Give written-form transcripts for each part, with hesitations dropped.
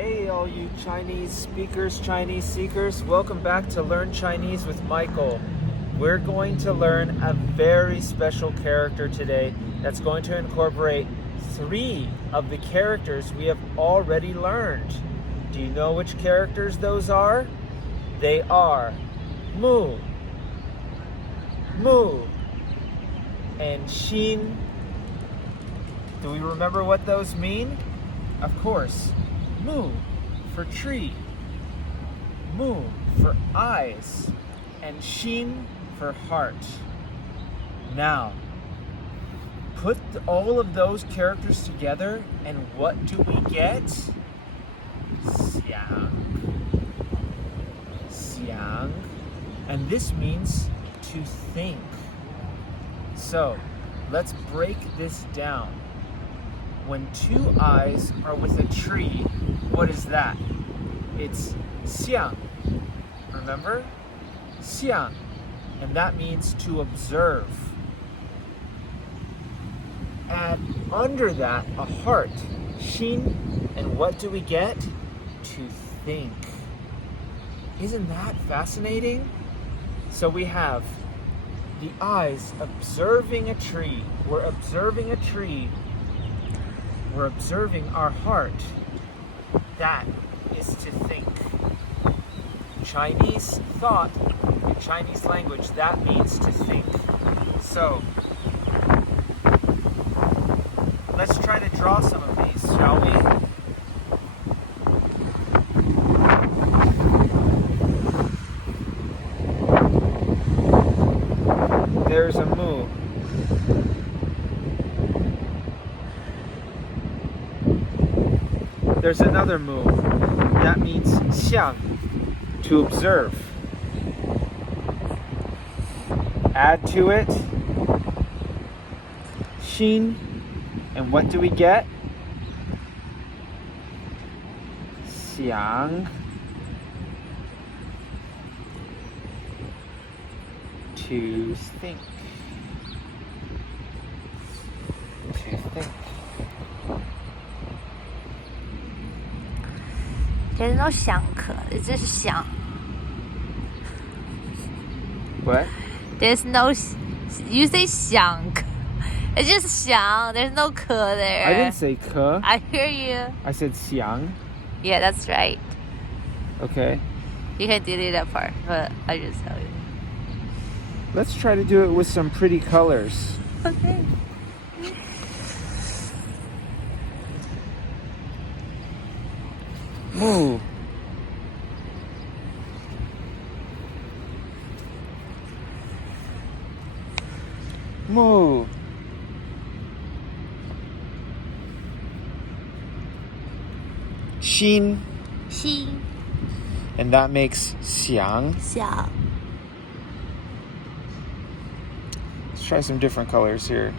Hey, all you Chinese speakers, Chinese seekers. Welcome back to Learn Chinese with Michael. We're going to learn a very special character today that's going to incorporate 3 of the characters we have already learned. Do you know which characters those are? They are mu, and xin. Do we remember what those mean? Of course. Mu for tree, mu for eyes, and xin for heart. Now, put all of those characters together, and what do we get? Xiang. And this means to think. So, let's break this down. When 2 eyes are with a tree, what is that? It's xiang. Remember? Xiang. And that means to observe. Add under that a heart, xin, and what do we get? To think. Isn't that fascinating? So we have the eyes observing a tree. We're observing a tree. We're observing our heart. That is to think. Chinese thought, in Chinese language, that means to think. So, let's try to draw some of these, shall we? There's a mu. There's another mu. That means xiang, to observe. Add to it xin, and what do we get? Xiang. To think. To think. There's no xiang, it's just xiang. What? There's no, you say xiang. It's just xiang, there's no ke there. I didn't say ke. I hear you. I said xiang. Yeah, that's right. Okay. You can delete that part, but I just tell you. Let's try to do it with some pretty colors. Okay. Mu. Mu. Xin. Xin. And that makes xiang. Xiang. Let's try some different colors here.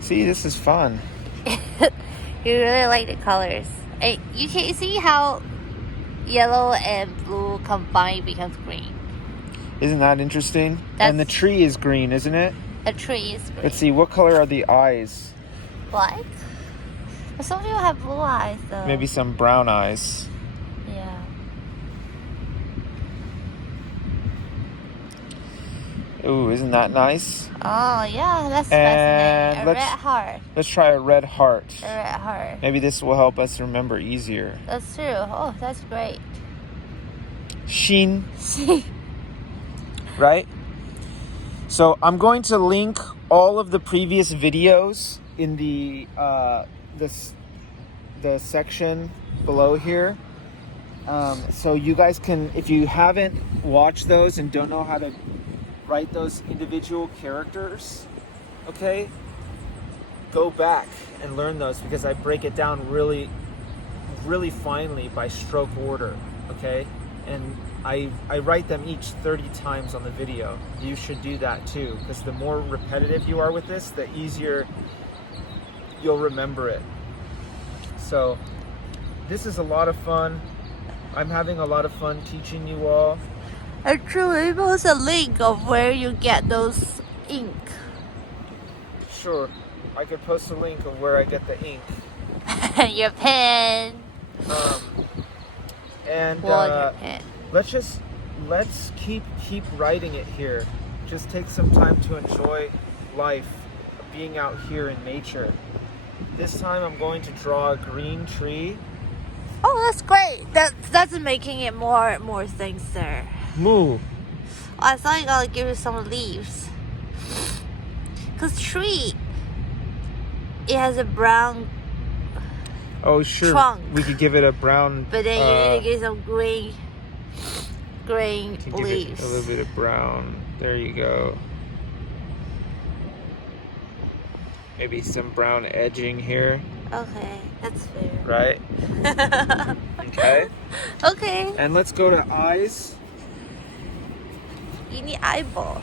See, this is fun. You really like the colors. And you can see how yellow and blue combined becomes green. Isn't that interesting? And the tree is green, isn't it? The tree is green. Let's see, what color are the eyes? Black? But some people have blue eyes though. Maybe some brown eyes. Yeah. Ooh, isn't that nice? Oh yeah, that's And fascinating. A red heart. Let's try a red heart. A red heart. Maybe this will help us remember easier. That's true. Oh, that's great. Xin. Right? So I'm going to link all of the previous videos in the section below here. So you guys can, if you haven't watched those and don't know how to write those individual characters, okay, go back and learn those, because I break it down really, really finely by stroke order, okay? And I write them each 30 times on the video. You should do that too, because the more repetitive you are with this, the easier you'll remember it. So this is a lot of fun. I'm having a lot of fun teaching you all. Actually, post a link of where you get those ink. Sure, I could post a link of where I get the ink. Your pen. And Water pen. let's keep writing it here. Just take some time to enjoy life, being out here in nature. This time I'm going to draw a green tree. Oh, that's great. That's making it more things there. Moo. I thought you gotta give it some leaves. Cause tree, it has a brown, Oh, sure. Trunk. We could give it a brown. but then you need to get some green can give it leaves. a little bit of brown. There you go. Maybe some brown edging here, Okay, that's fair. right? Okay. Okay, And let's go to eyes. you need eyeballs.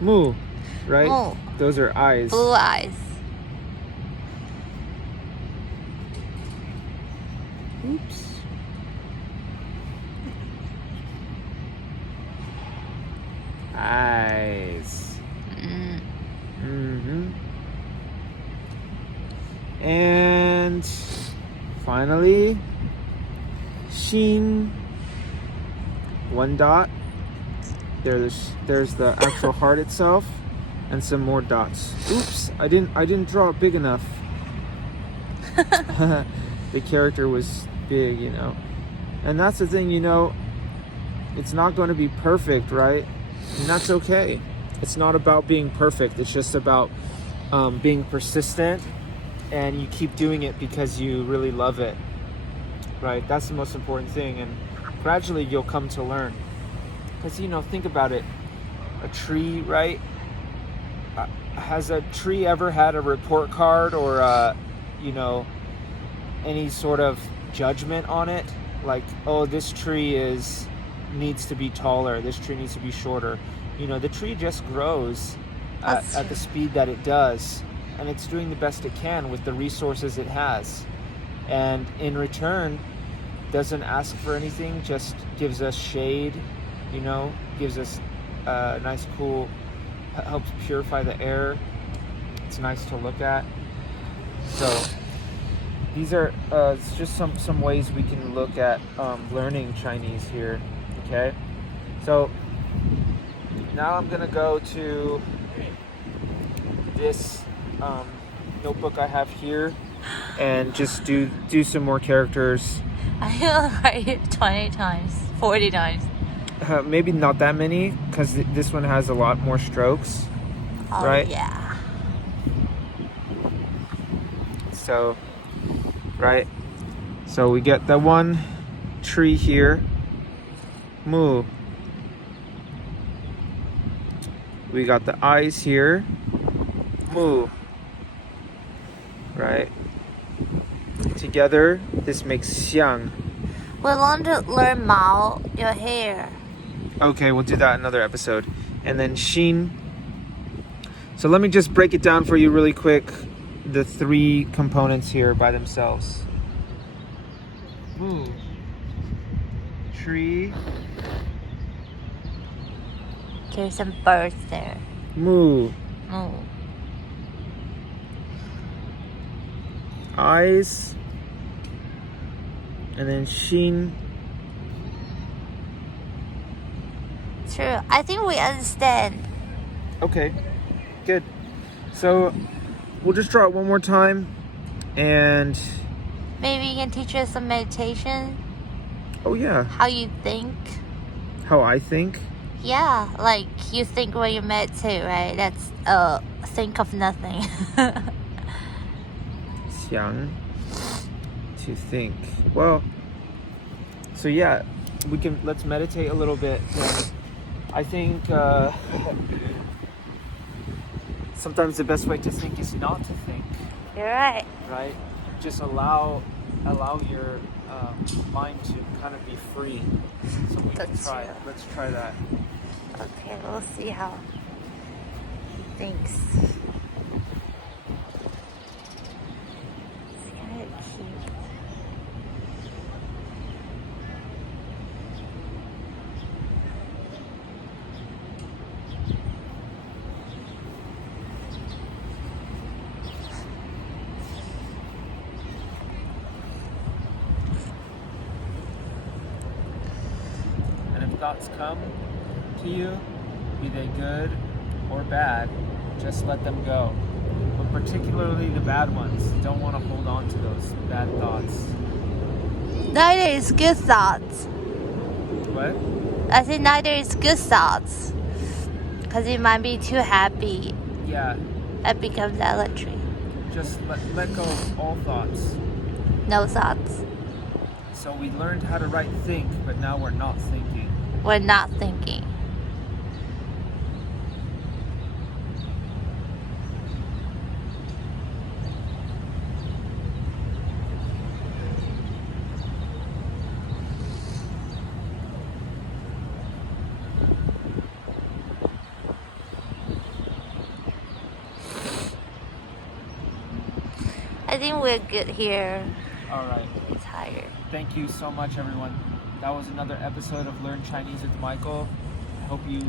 Moo, right? Moo. Those are eyes. Blue eyes. Oops. Eyes. Mm-hmm. And finally, Xiang. One dot. There's the actual heart itself, and some more dots. Oops, I didn't draw it big enough. The character was big, you know. And that's the thing, you know, it's not going to be perfect, right? And that's okay. It's not about being perfect. It's just about being persistent, and you keep doing it because you really love it, right? That's the most important thing, and gradually you'll come to learn. Because, you know, think about it. A tree, right? Has a tree ever had a report card or, you know, any sort of judgment on it? Like, oh, this tree needs to be taller. This tree needs to be shorter. You know, the tree just grows at the speed that it does. And it's doing the best it can with the resources it has. And in return, doesn't ask for anything, just gives us shade, you know, gives us nice, cool, helps purify the air. It's nice to look at. So these are it's just some ways we can look at learning Chinese here. Okay, so now I'm gonna go to this notebook I have here and just do some more characters. I will write it 20 times, 40 times. Maybe not that many, because this one has a lot more strokes. Oh, right? Yeah. So, right? So we get the one tree here. Moo. We got the eyes here. Moo. Right? Together, this makes xiang. We want to learn Mao, your hair. Okay, we'll do that in another episode. And then Xin. So let me just break it down for you really quick. The three components here by themselves. Moo. Tree. There's some birds there. Moo. Moo. Eyes. And then Xin. True. I think we understand. Okay, good. So we'll just draw it one more time, and Maybe you can teach us some meditation. oh yeah, How you think. how I think. Yeah, like you think when you meditate, right? That's think of nothing. Xiang. To think. Well, so yeah, let's meditate a little bit. And I think sometimes the best way to think is not to think, You're right. right? Just allow your mind to kind of be free. So we can That's try. true. Let's try that. Okay, we'll see how he thinks. It's kind of cute. thoughts come to you, be they good or bad, just let them go. But particularly the bad ones, don't want to hold on to those bad thoughts. Neither is good thoughts. What? I think neither is good thoughts. Because it might be too happy. Yeah. It becomes electric. Just let go of all thoughts. No thoughts. So we learned how to write think, but now we're not thinking. We're not thinking. I think we're good here. All right. It's higher. Thank you so much, everyone. That was another episode of Learn Chinese with Michael. I hope you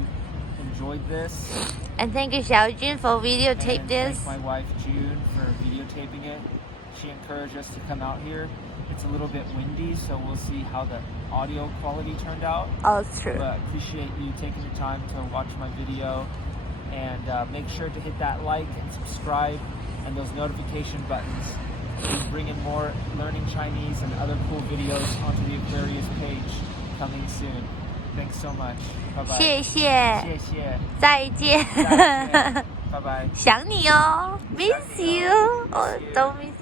enjoyed this. And thank you, Xiaojun, for videotape And this. thank my wife, June, for videotaping it. She encouraged us to come out here. It's a little bit windy, so we'll see how the audio quality turned out. Oh, it's true. But I appreciate you taking the time to watch my video. And make sure to hit that like and subscribe and those notification buttons. We bring in more learning Chinese and other cool videos onto the Aquarius page coming soon. Thanks so much. Bye bye. 谢谢，谢谢。再见。再见。拜拜。想你哦，miss you， Miss you. don't miss